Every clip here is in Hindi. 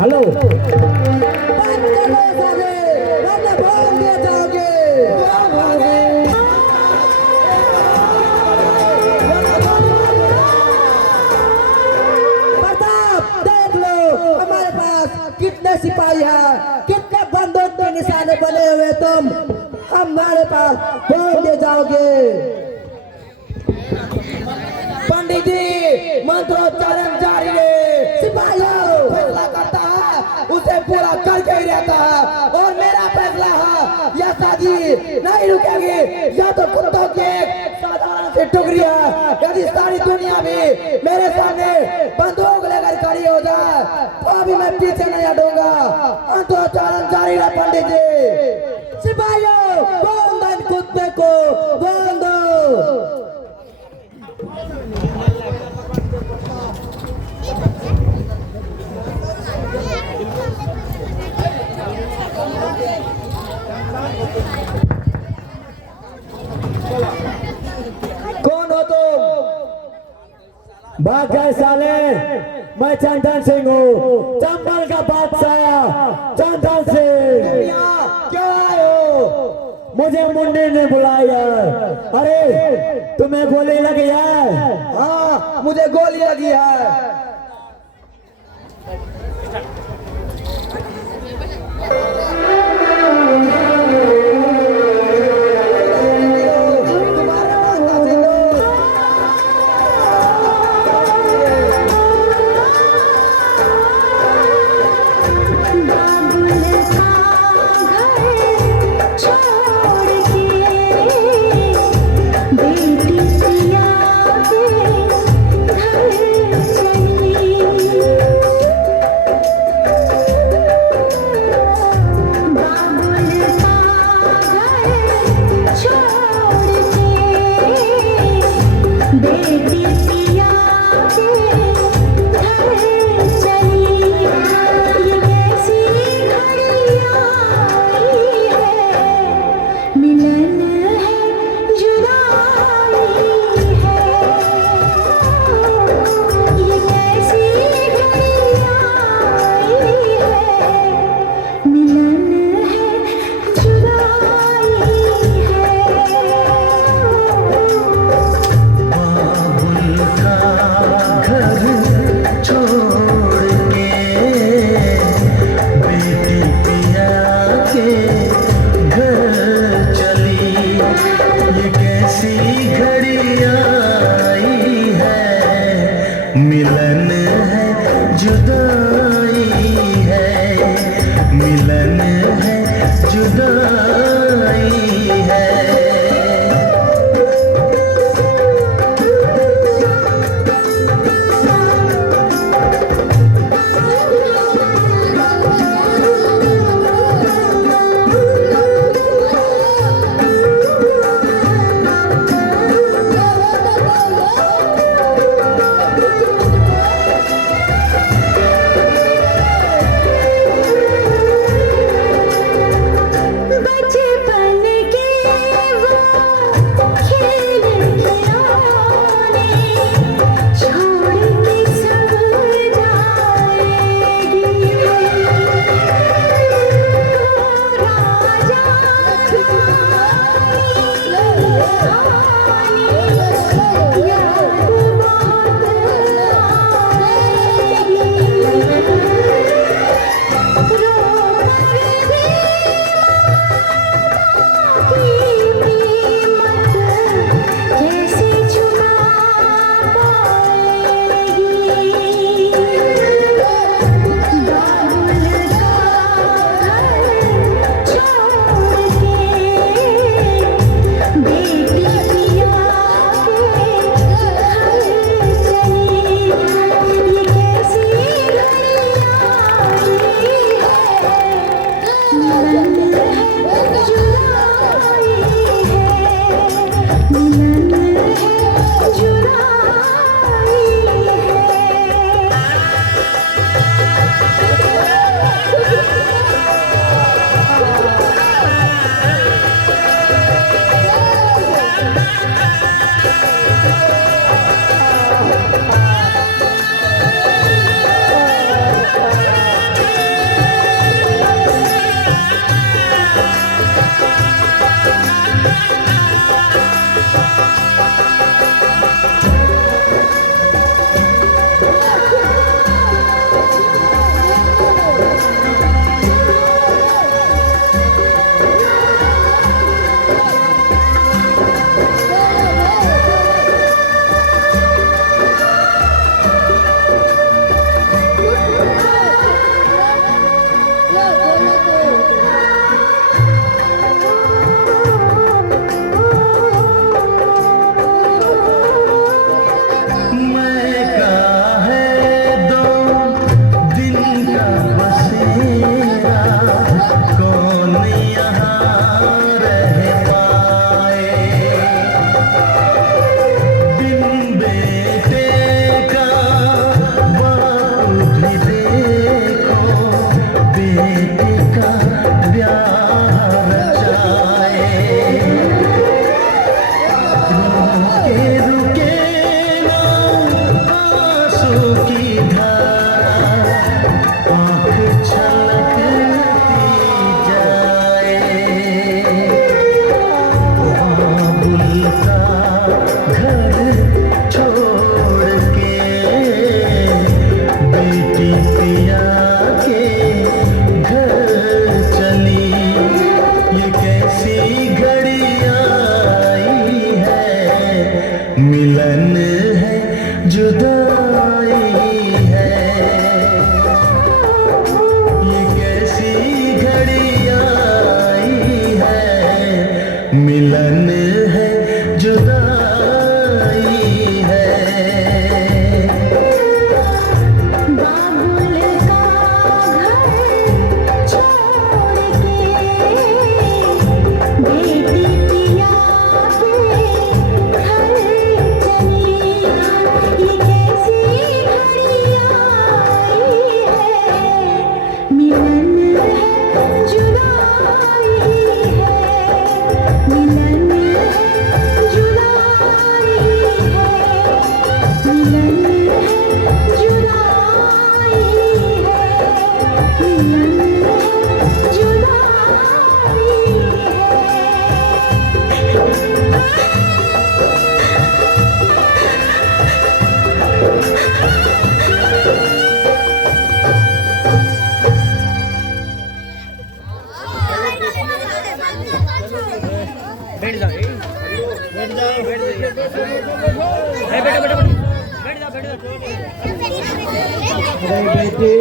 हेलो कितने सिपाही हैं, कितने बंदूक के निशाने बने हुए तुम हमारे पास बोल दे जाओगे। पंडित जी मंत्रोच्चारण जारी है, सिपाहियों फैसला करता है उसे पूरा करके ही रहता है और मेरा फैसला है यह शादी नहीं रुकेगी। या तो कुत्तों की एक साधारण सी टुकड़ी है, यदि सारी दुनिया भी मेरे सामने बंदूक लेकर खड़ी हो जाए तो अभी मैं पीछे नहीं हटूंगा। मंत्रोच्चारण जारी है पंडित जी। सिपाहियों बोल दो इन कुत्ते को, बोल दो। कौन हो तुम? भाग गए साले। मैं चंदन सिंह हूँ, चंबल का बादशाह चंदन सिंह। क्या आए हो? मुझे मुन्नी ने बुलाया। अरे तुम्हें गोली लगी है? हाँ मुझे गोली लगी है। बेटी का ब्याह रचाए, रुके रुके ना आंसू की धारा, आँख छलकती जाए। बाबुल का घर छोड़ के बेटी पिया के घर चली, ये कैसी घड़ी आई है, मिलन है जुदाई है, ये कैसी घड़ी आई है, मिलन है जुदाई है। बाबुल का घर छोड़ के बेटी पिया के घर चली, ये कैसी घड़ी आई है, मिलन है जुदाई है, मिलन है जुदाई है, मिलन है जुदाई है, मिलन है अरे बेटी,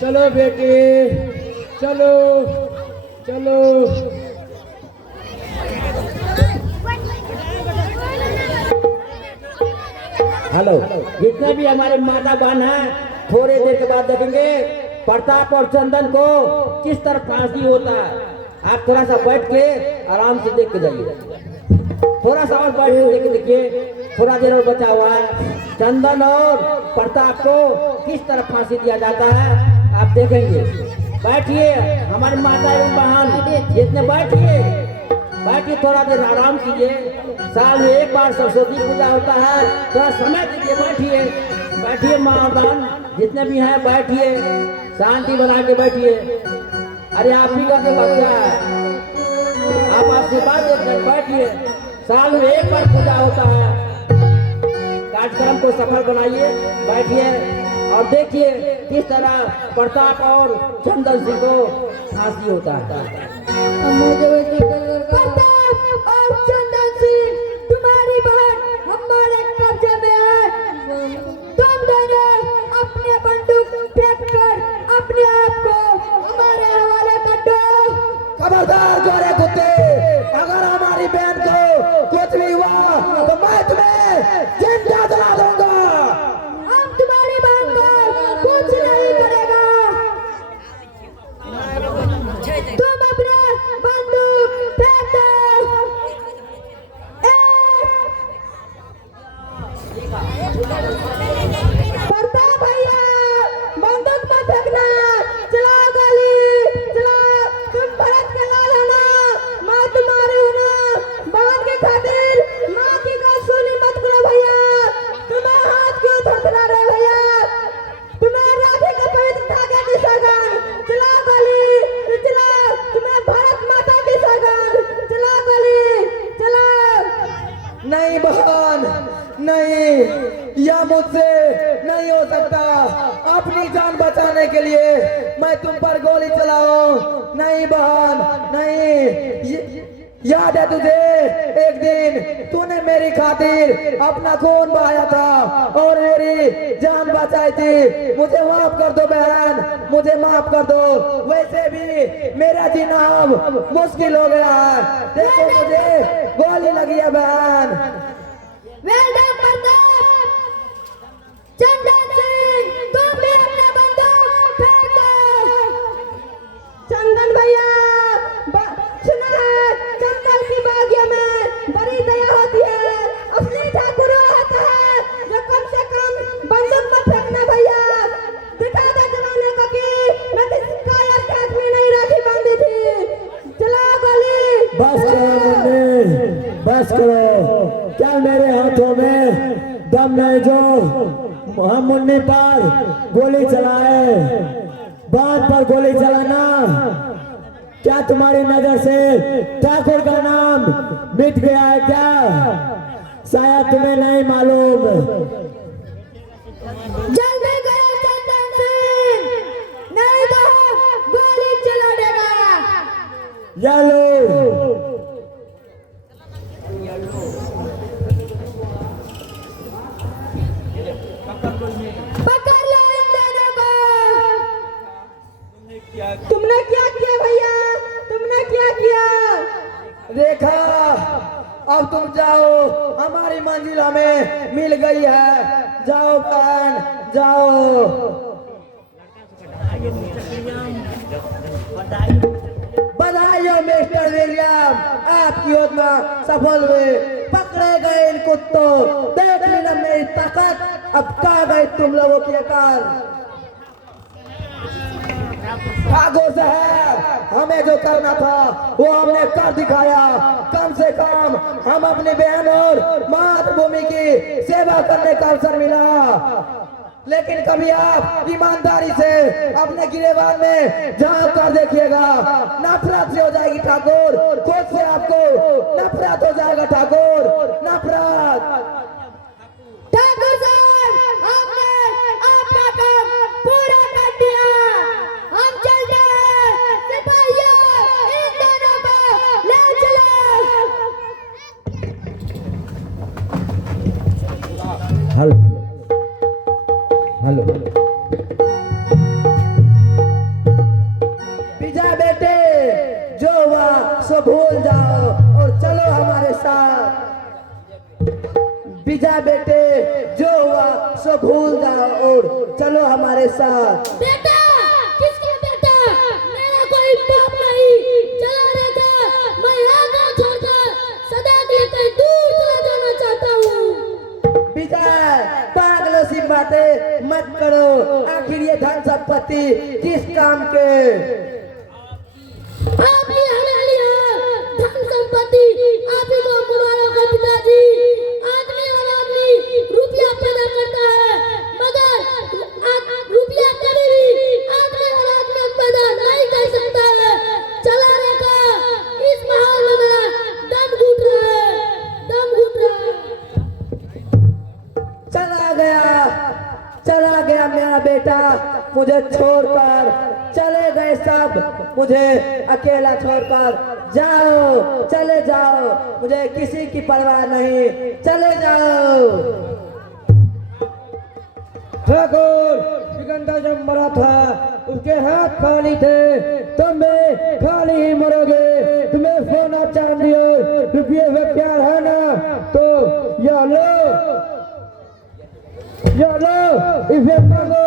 चलो बेटी, चलो चलो। हेलो, जितने भी हमारे माता बहन हैं, थोड़ी देर के बाद देखेंगे प्रताप और चंदन को किस तरह फांसी होता है। आप थोड़ा सा बैठ के आराम से देख के जाइए, थोड़ा सा और बैठ के देख के देखिए, थोड़ा देर और बचा हुआ है। चंदन और प्रताप को किस तरह फांसी दिया जाता है आप देखेंगे। बैठिए हमारी माता एवं बहन, जितने बैठिए बैठिए, थोड़ा देर आराम कीजिए। साल में एक बार सरस्वती पूजा होता है, थोड़ा समय दीजिए। बैठिए बैठिए माँ और बहन जितने भी हैं, बैठिए, शांति बना के बैठिए। अरे आप ही का बच्चा है, आप आशीर्वाद देकर बैठिए। साल में एक बार पूजा होता है, कार्यक्रम को सफल बनाइए। बैठिए और देखिए किस तरह प्रताप और चंदन सिंह को फांसी होता है। प्रताप और चंदन सिंह, तुम्हारी बहन हमारे कब्जे में है। तुम दोनों अपने बंदूक फेंक कर अपने आप को हमारे हवाले कर दो। खबरदार गोरे कुत्ते, अगर हमारी बहन को कुछ भी हुआ तो मैं तुम्हें जिंदा जला दूंगा। हम तुम्हारी बहन को कुछ नहीं करेगा। तुम अपने बंदूक फेंक दो। प्रताप भैया, बंदूक मत फेंकना, चलाओ गोली, चलाओ। तुम भरत के लाल हो ना, मैं तुम्हारी हूँ ना। बहन की खातिर माँ की बात सुनी मत करो भैया। तुम्हें हाथ क्यों थरथरा रहे भैया? तुम्हें राखी का पवित्र धागा की सौगंध, चलाओ गोली, चलाओ। तुम्हें भारत माता की सौगंध, चलाओ गोली, चलाओ। नहीं बहन, नहीं, यह मुझसे नहीं हो सकता। अपनी जान बचाने के लिए मैं तुम पर गोली चलाऊं? नहीं बहन, नहीं। याद है तुझे, एक दिन तूने मेरी खातिर अपना खून बहाया था और मेरी जान बचाई थी। मुझे माफ कर दो बहन, मुझे माफ कर दो। वैसे भी मेरा जीना अब मुश्किल हो गया है। देखो मुझे गोली लगी है बहन। Well done Pratap. चंदन सिंह, तुम भी अपना बंदूक फेंक दो। चंदन भैया, सुना है जंगल की बागियों में बड़ी दया होती है। असली ठाकुर रहता है जो कम से कम बंदूक मत फेंकना भैया। दिखा दे जमाने को कि मैं बस करो। क्या मेरे हाथों में दम नहीं जो हम मुन्नी पर गोली चलाए, बात पर गोली चलाना? क्या तुम्हारी नजर से ठाकुर का नाम मिट गया है क्या? शायद तुम्हें नहीं मालूम। जल्दी करो चंदन सिंह, नहीं तो गोली चला देगा। ये लो। पकड़ लो इन दोनों को। तुमने क्या किया भैया, तुमने क्या किया? रेखा, अब तुम जाओ, हमारी मंजिल हमें मिल गई है। जाओ बहन, जाओ। बधाई हो मिस्टर विलियम, आपकी योजना सफल हुई। पकड़े गए इन कुत्तों। देख लेना मेरी ताकत, अब कहाँ गए तुम लोगों की अकाल। ठाकुर साहब, हमें जो करना था वो हमने कर दिखाया। कम से कम हम अपनी बहन और मातृभूमि की सेवा करने का अवसर मिला। लेकिन कभी आप ईमानदारी से अपने गिरेबान में झांक कर देखिएगा, नफरत से हो जाएगी ठाकुर। खुद से आपको नफरत हो जाएगा ठाकुर, नफरत। ठाकुर साहब, आपने अपना काम पूरा कर दिया। हम चलते हैं। सिपाहियों, इन दोनों को ले चलो। Hello hello. विजय बेटे, जो हुआ सो भूल जाओ और चलो हमारे साथ। विजय बेटे, जो हुआ सो भूल जाओ और चलो हमारे साथ। बेटा, किसका बेटा? मेरा कोई बाप नहीं। चला रहेगा, मैं यहाँ गाँव छोड़कर सदा के लिए कहीं दूर चला जाना चाहता हूँ। विजय, पागलों सी बातें मत करो। आखिर ये धन संपत्ति किस काम के? आपने हमें लिया धन संपत्ति, आप ही को मुबारक हो पिताजी। आदमी और आदमी रुपया पैदा करता है, मगर रुपया कभी भी आदमी और आदमी पैदा नहीं कर सकता है। चला रहेगा, इस माहौल में मेरा दम घुट रहा है, दम घुट रहा है। चला गया मेरा बेटा मुझे छोड़कर। चले गए सब मुझे अकेला छोड़कर। जाओ, चले जाओ, मुझे किसी की परवाह नहीं। चले जाओ। ठाकुर, सिकंदर जब मरा था उसके हाथ खाली थे, तुम भी खाली ही मरोगे। तुम्हें सोना चांदी और रुपये में प्यार है ना, तो या लो, इसे मांगो।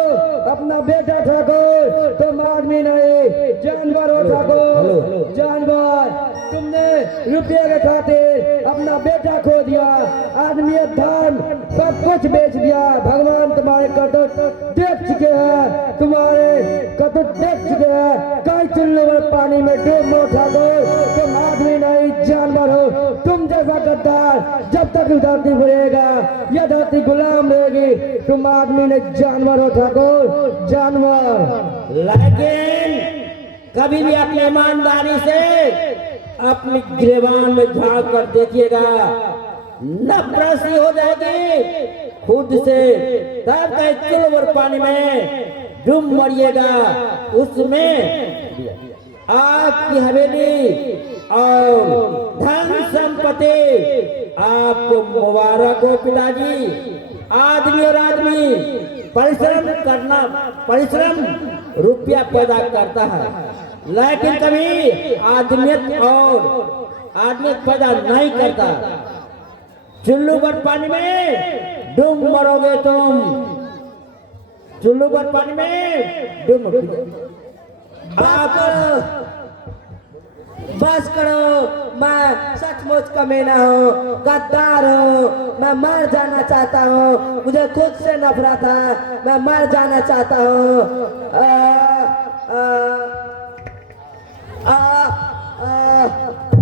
अपना बेटा ठाकुर, तुम आदमी नहीं जानवर हो ठाकुर, जानवर। तुमने रुपये के खातिर अपना बेटा खो दिया, आदमियत धर्म सब कुछ बेच दिया। भगवान तुम्हारे करतूत देख चुके हैं, तुम्हारे करतूत देख चुके हैं। कई चुल्लू में पानी में डूब मरो ठाकुर, तुम आदमी नहीं जानवर हो। तुम जैसा गद्दार जब तक धरती बढ़ेगा, यह धरती गुलाम रहेगी। तुम आदमी नहीं जानवर हो ठाकुर, जानवर। लेकिन कभी भी अपनी ईमानदारी से अपनी गिरेबान में झांक कर देखिएगा, नफरत सी हो जाएगी खुद से। तब कहीं चुल्लू पानी में डूब मरिएगा। उसमें आपकी हवेली और धन संपत्ति आपको मुबारक हो पिताजी। आदमी और आदमी परिश्रम रुपया पैदा करता है, लेकिन कभी आदमियत पैदा नहीं करता। चुल्लू पर पानी में डूब मरोगे तुम, चुल्लू पर पानी में डूब। बस करो, मैं सचमुच कमीना हूँ, गद्दार हूँ। मैं मर जाना चाहता हूँ, मुझे खुद से नफरत है। मैं मर जाना चाहता हूँ।